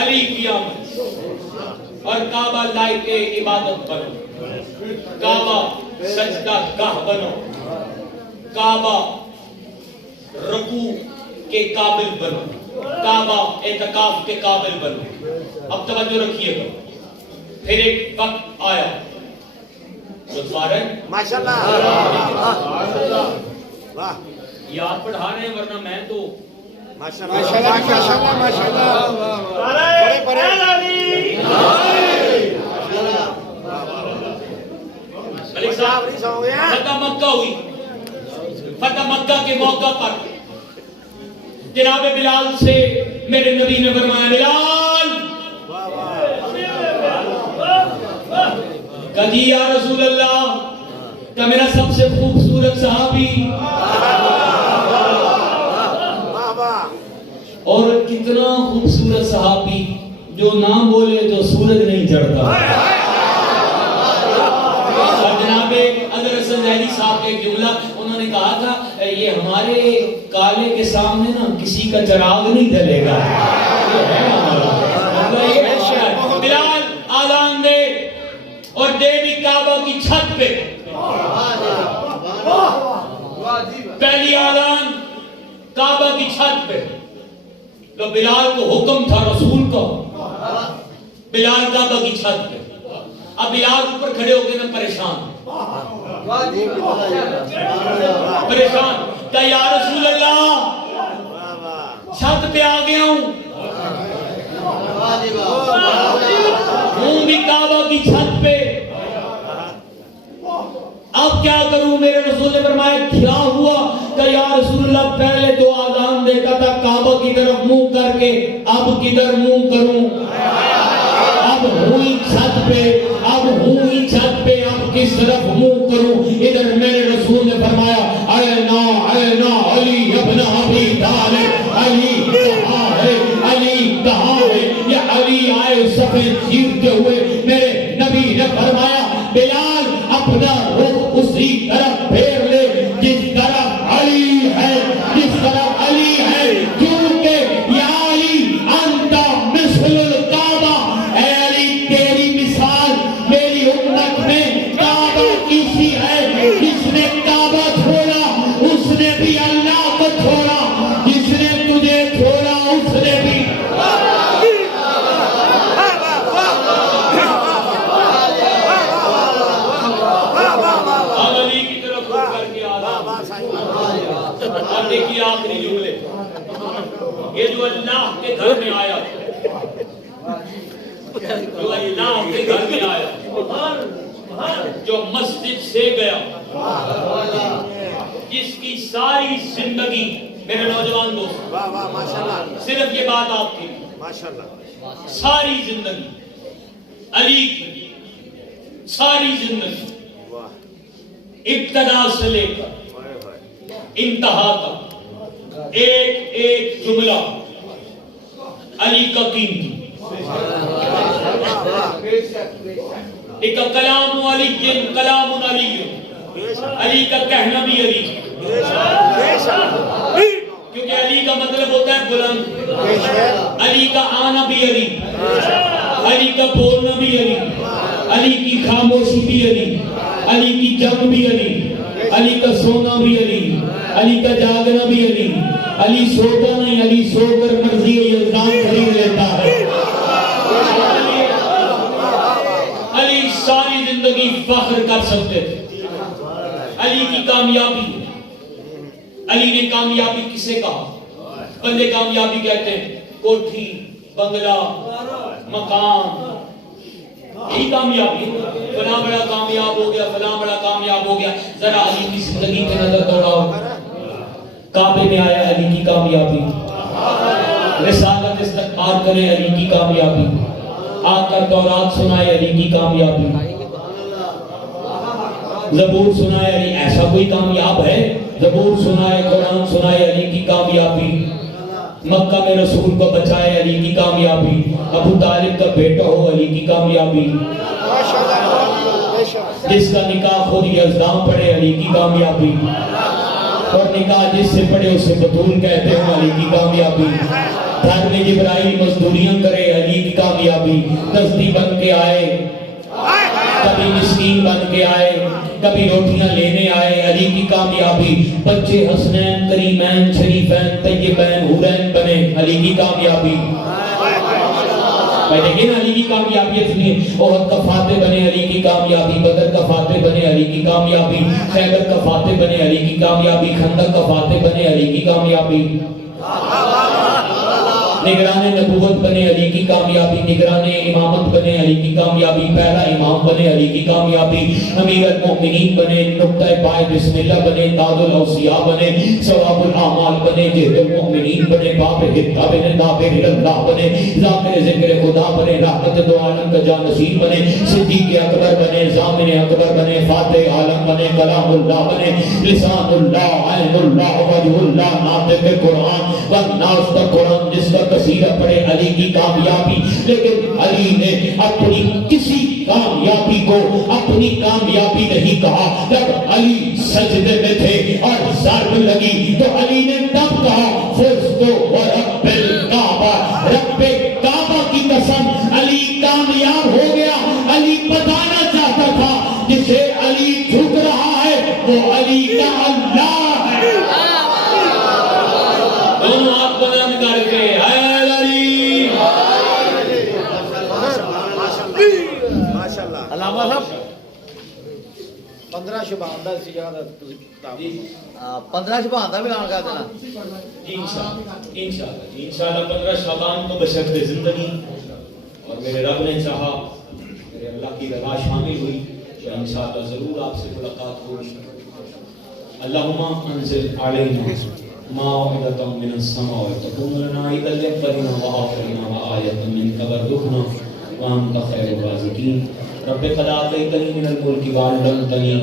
علی کی آمد اور کعبہ لائق عبادت بنو، کعبہ سجدہ گاہ بنو، کعبہ رکوع کے قابل بنو، کعبہ اعتکاف کے قابل بنو. اب توجہ رکھیے گا. پھر ایک وقت آیا ماشاءاللہ یاد پڑھا رہے ہیں ورنہ میں تو فتح مکہ ہوئی. فتح مکہ کے موقع پر جناب بلال سے میرے نبی نے فرمایا بلال کہا یا رسول اللہ کہ میرا سب سے خوبصورت صحابی اتنا خوبصورت صحابی جو نہ بولے تو سورج نہیں چڑھتا. جناب حضرت حسن ظاہری صاحب کا ایک جملہ انہوں نے کہا تھا یہ ہمارے کالے کے سامنے نا کسی کا چراغ نہیں جلے گا. بلال آذان دے اور دے بھی کعبہ کی چھت پہ. پہلی آذان کعبہ کی چھت پہ. تو بلال کو حکم تھا رسول کا, بلال کعبہ کی چھت پہ. اب بلال اوپر کھڑے ہو گئے نا پریشان کہ یا رسول اللہ چھت پہ آ گیا ہوں بھی کعبہ کی چھت پہ, اب کیا کروں؟ میرے رسول نے فرمایا کیا ہوا؟ کہ یا رسول اللہ پہلے تو آذان دیتا تھا کعبہ کی طرف منہ کر کے, اب کدھر منہ کروں؟ اب ہوں چھت پہ, اب ہوں چھت پہ, اب کس طرف منہ کروں؟ ادھر میرے رسول نے فرمایا اینا اینا علی ابن ابی طالب, علی کہاں ہے, علی کہاں ہے؟ یہ علی آئے سفید چیرتے ہوئے. میرے نبی نے فرمایا بلال اپنا رخ اسی طرف پھیر لے جس طرف علی ہے, جس طرف علی ہے, کیونکہ یا علی انت مثل الکعبہ, اے علی تیری مثال میری امت میں کعبہ کسی ہے. جس نے کعبہ چھوڑا اس نے بھی اللہ کو چھوڑا, جس نے تجھے چھوڑا اس نے بھی. اور دیکھیے آخری جملے, یہ جو اللہ کے گھر میں آیا, جو اللہ کے گھر میں آیا, جو مسجد سے گیا, جس کی ساری زندگی, میرے نوجوان دوست صرف یہ بات آپ کی, ساری زندگی علی کی, ساری زندگی ابتدا سے لے کر انتہا تک ایک ایک جملہ علی کا قیمتی. ایک کلام علی, کلام علی, علی کا کہنا بھی علی, کیونکہ علی کا مطلب ہوتا ہے بلند, علی کا آنا بھی علی, علی کا بولنا بھی علی, علی کی خاموشی بھی علی, علی کی جنگ بھی علی, علی کا سونا بھی علی, علی کا جاگنا بھی علی. علی سوتا نہیں, علی سو کر مرضی یزدان خرید لیتا ہے. علی ساری زندگی فخر کر سکتے تھے. علی کی کامیابی, علی نے کامیابی کسے کہا؟ بندے کامیابی کہتے ہیں کوٹھی, بنگلہ, مکان, یہی کامیابی. فلاں بڑا کامیاب ہو گیا, فلاں بڑا کامیاب ہو گیا. ذرا علی کی زندگی پہ نظر دوڑاؤ. کعبے میں آیا علی کی کامیابی, رسالت استقبال کرے علی کی کامیابی, آ کر تورات سنائے علی کی کامیابی, زبور سنائے علی. ایسا کوئی کامیاب ہے؟ زبور سنائے, قرآن سنائے علی کی کامیابی, مکہ میں رسول کو بچائے علی کی کامیابی, ابو طالب کا بیٹا ہو علی کی کامیابی, جس کا نکاح خود یزدان پڑھے علی کی کامیابی, اور نکاح جس سے پڑھے اسے بطول کہتے ہیں علی کی کامیابی. گھر میں جبرائیل مزدوریاں کرے علی کی کامیابی. دستی بن کے آئے, کبھی مسکین بن کے آئے, کبھی روٹیاں لینے آئے علی کی کامیابی. بچے حسنین, کریمین, شریفین, طیبین, حورین بنے علی کی کامیابی. دیکھیں نا علی کی کامیابی اتنی. احد کا فاتح بنے علی کی کامیابی, بدر کا فاتح بنے علی کی کامیابی, خیبر کا فاتح بنے علی کی کامیابی, خندق کا فاتح بنے علی کی کامیابی, نگران نبوت بنے علی کی کامیابی, نگران امامت بنے علی کی کامیابی, پہلا امام بنے علی کی کامیابی, امیر المؤمنین بنے, نقطہ پائے بسم اللہ بنے, تاج الاوصیاء بنے, ثواب الاعمال بنے, جہد المؤمنین بنے, باب حدہ بنے, دابر اللہ بنے, ذاکر ذکر خدا بنے, رحمت دو عالم کا جانشین بنے, صدیق اکبر بنے, ضامن اکبر بنے, فاتح عالم بنے, کلام اللہ بنے, لسان اللہ, عین اللہ, وجہ اللہ, ناطق قرآن, والناس کا قرآن, جس کا کثیرہ پڑھے علی کی کامیابی، لیکن علی نے اپنی کسی کامیابی کو اپنی کامیابی نہیں کہا۔ جب علی سجدے میں تھے اور ضرب لگی تو علی نے تب کہا فزت ورب الکعبہ، رب کعبہ کی قسم علی کامیاب ہو گیا۔ علی بتانا چاہتا تھا جسے علی جھک رہا ہے وہ علی کا اللہ ہے۔ دونوں ہاتھ بلند کر کے اے علی، علامہ صاحب 15 شبان دا سی جگہ دا تسی کتاب 15 شبان دا بھی اعلان کر دینا انشاءاللہ 15 شعبان کو بشرط زندگی اور میرے رب نے چاہا، میرے اللہ کی رضا شامل ہوئی تو انشاءاللہ ضرور آپ سے ملاقات ہوگی۔ اللہم انزل علینا مائدۃ من السماء تکون لنا عیدا لأولنا وآخرنا وآیۃ منک وارزقنا وانت خیر الرازقین۔ رب قد آتیتنی من الملک وعلمتنی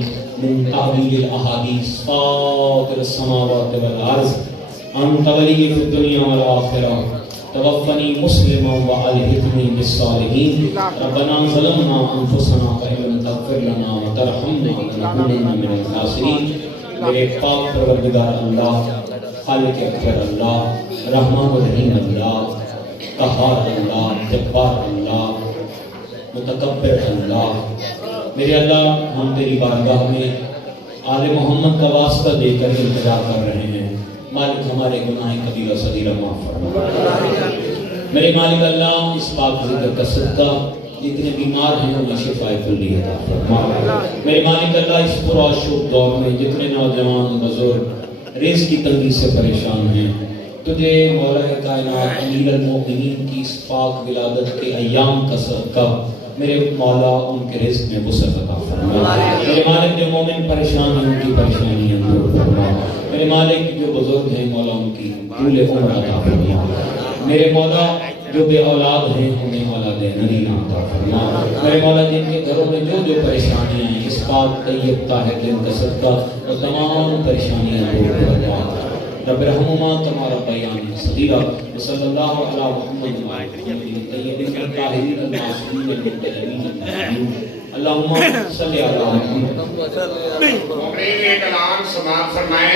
من تأویل الاحادیث فاطر السماوات والارض انت ولی فی الدنیا والآخرہ توفنی مسلما والحقنی بالصالحین۔ ربنا ظلمنا انفسنا فإن لم تغفر لنا وترحمنا لنکونن من الخاسرین۔ میرے پاک پروردگار اللہ، خالق اکبر اللہ، رحمان الرحیم اللہ، قہار اللہ، جبار اللہ، متکبر اللہ، میرے اللہ ہم تیری بارگاہ میں آل محمد کا واسطہ دے کر انتظار کر رہے ہیں۔ مالک ہمارے گناہ کبیرہ صغیرہ معاف فرما۔ میرے مالک اللہ اس پاک ذکر کا صدقہ جتنے بیمار ہیں انہیں شفاء کلی عطا فرما۔ میرے مالک اللہ اس پرآشوب دور میں جتنے نوجوان بزرگ رزق کی تنگی سے پریشان ہیں، تجھے مولا کائنات امیر المؤمنین کی اس پاک ولادت کے ایام کا صدقہ میرے مولا ان کے رزق میں وسعت عطا فرما۔ میرے مالک جو مومن پریشان ہیں ان کی پریشانیاں دور فرما۔ میرے مالک جو بزرگ ہیں مولا ان کی طول عمر عطا فرما۔ میرے مولا جو بے اولاد ہیں انہیں اولاد نرینہ عطا فرما۔ میرے مولا جن کے گھروں میں جو جو پریشانیاں ہیں اس پاک طیب طاہر دن کا صدقہ وہ تمام پریشانیاں دور فرما۔ رب رحمہما کما ربیانی صغیرا صلی اللہ علی محمد طیبین الطاہرین المعصومین المطہرین اللہم صلی علی محمد۔ ایک اعلان سماعت فرمائیں۔